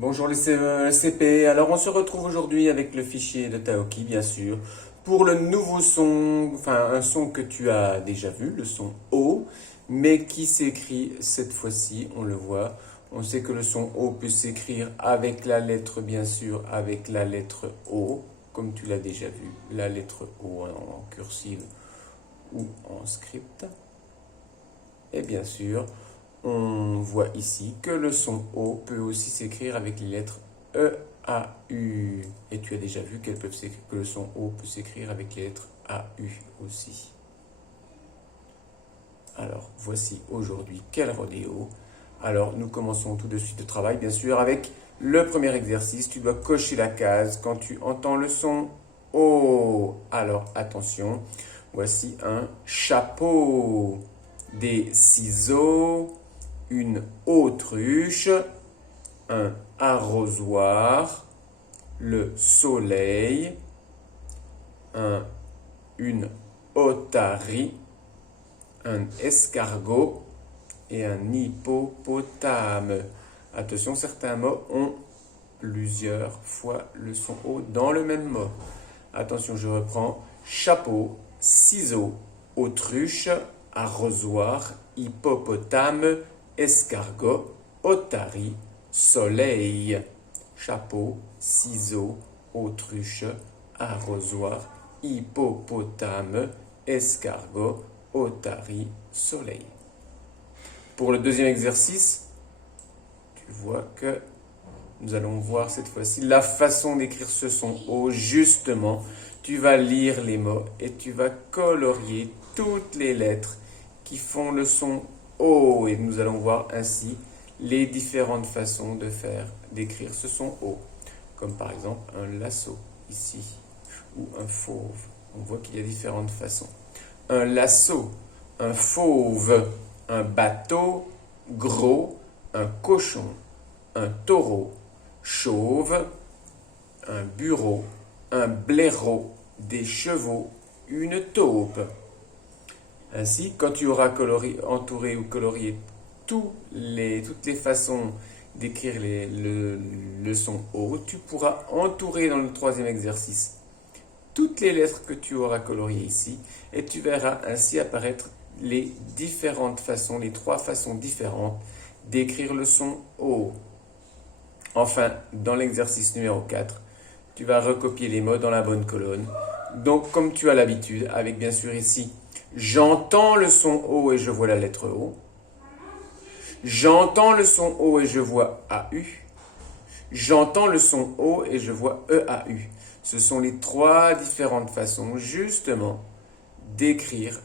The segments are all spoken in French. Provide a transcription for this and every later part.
Bonjour les CP, alors on se retrouve aujourd'hui avec le fichier de Taoki bien sûr pour le nouveau son, enfin un son que tu as déjà vu, le son O, mais qui s'écrit cette fois-ci, on le voit, on sait que le son O peut s'écrire avec la lettre bien sûr, avec la lettre O, comme tu l'as déjà vu, la lettre O en cursive ou en script, et bien sûr on voit ici que le son O peut aussi s'écrire avec les lettres E, A, U. Et tu as déjà vu que le son O peut s'écrire avec les lettres A, U aussi. Alors, voici aujourd'hui quel rodéo. Alors, nous commençons tout de suite le travail, bien sûr, avec le premier exercice. Tu dois cocher la case quand tu entends le son O. Alors, attention, voici un chapeau, des ciseaux, une autruche, un arrosoir, le soleil, une otarie, un escargot et un hippopotame. Attention, certains mots ont plusieurs fois le son O dans le même mot. Attention, je reprends. Chapeau, ciseaux, autruche, arrosoir, hippopotame, escargot, otarie, soleil. Chapeau, ciseaux, autruche, arrosoir, hippopotame, escargot, otarie, soleil. Pour le deuxième exercice, tu vois que nous allons voir cette fois-ci la façon d'écrire ce son O. Justement, tu vas lire les mots et tu vas colorier toutes les lettres qui font le son O. Et nous allons voir ainsi les différentes façons d'écrire ce son O. Comme par exemple un lasso ici ou un fauve. On voit qu'il y a différentes façons. Un lasso, un fauve, un bateau, gros, un cochon, un taureau, chauve, un bureau, un blaireau, des chevaux, une taupe. Ainsi, quand tu auras entouré ou colorié toutes les façons d'écrire le son O, tu pourras entourer dans le troisième exercice toutes les lettres que tu auras coloriées ici et tu verras ainsi apparaître les différentes façons, les trois façons différentes d'écrire le son O. Enfin, dans l'exercice numéro 4, tu vas recopier les mots dans la bonne colonne. Donc, comme tu as l'habitude, avec bien sûr ici, j'entends le son O et je vois la lettre O. J'entends le son O et je vois AU. J'entends le son O et je vois EAU. Ce sont les trois différentes façons, justement, d'écrire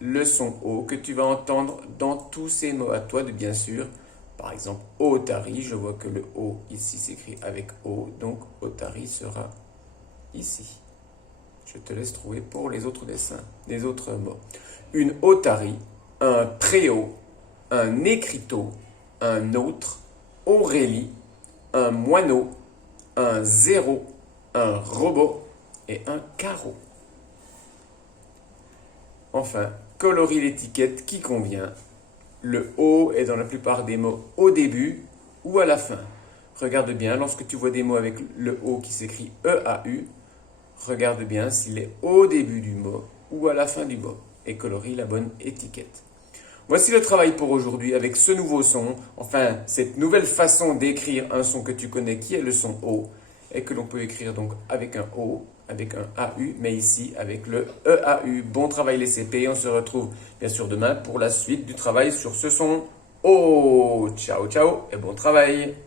le son O que tu vas entendre dans tous ces mots. À toi de bien sûr. Par exemple, otari, je vois que le O ici s'écrit avec O, donc otari sera ici. Je te laisse trouver pour les autres dessins, les autres mots. Une otarie, un préau, un écriteau, un autre, Aurélie, un moineau, un zéro, un robot et un carreau. Enfin, colorie l'étiquette qui convient. Le O est dans la plupart des mots au début ou à la fin. Regarde bien, lorsque tu vois des mots avec le O qui s'écrit EAU, regarde bien s'il est au début du mot ou à la fin du mot et colorie la bonne étiquette. Voici le travail pour aujourd'hui avec ce nouveau son, enfin cette nouvelle façon d'écrire un son que tu connais qui est le son O et que l'on peut écrire donc avec un O, avec un AU, mais ici avec le EAU. Bon travail les CP, on se retrouve bien sûr demain pour la suite du travail sur ce son O. Ciao ciao et bon travail.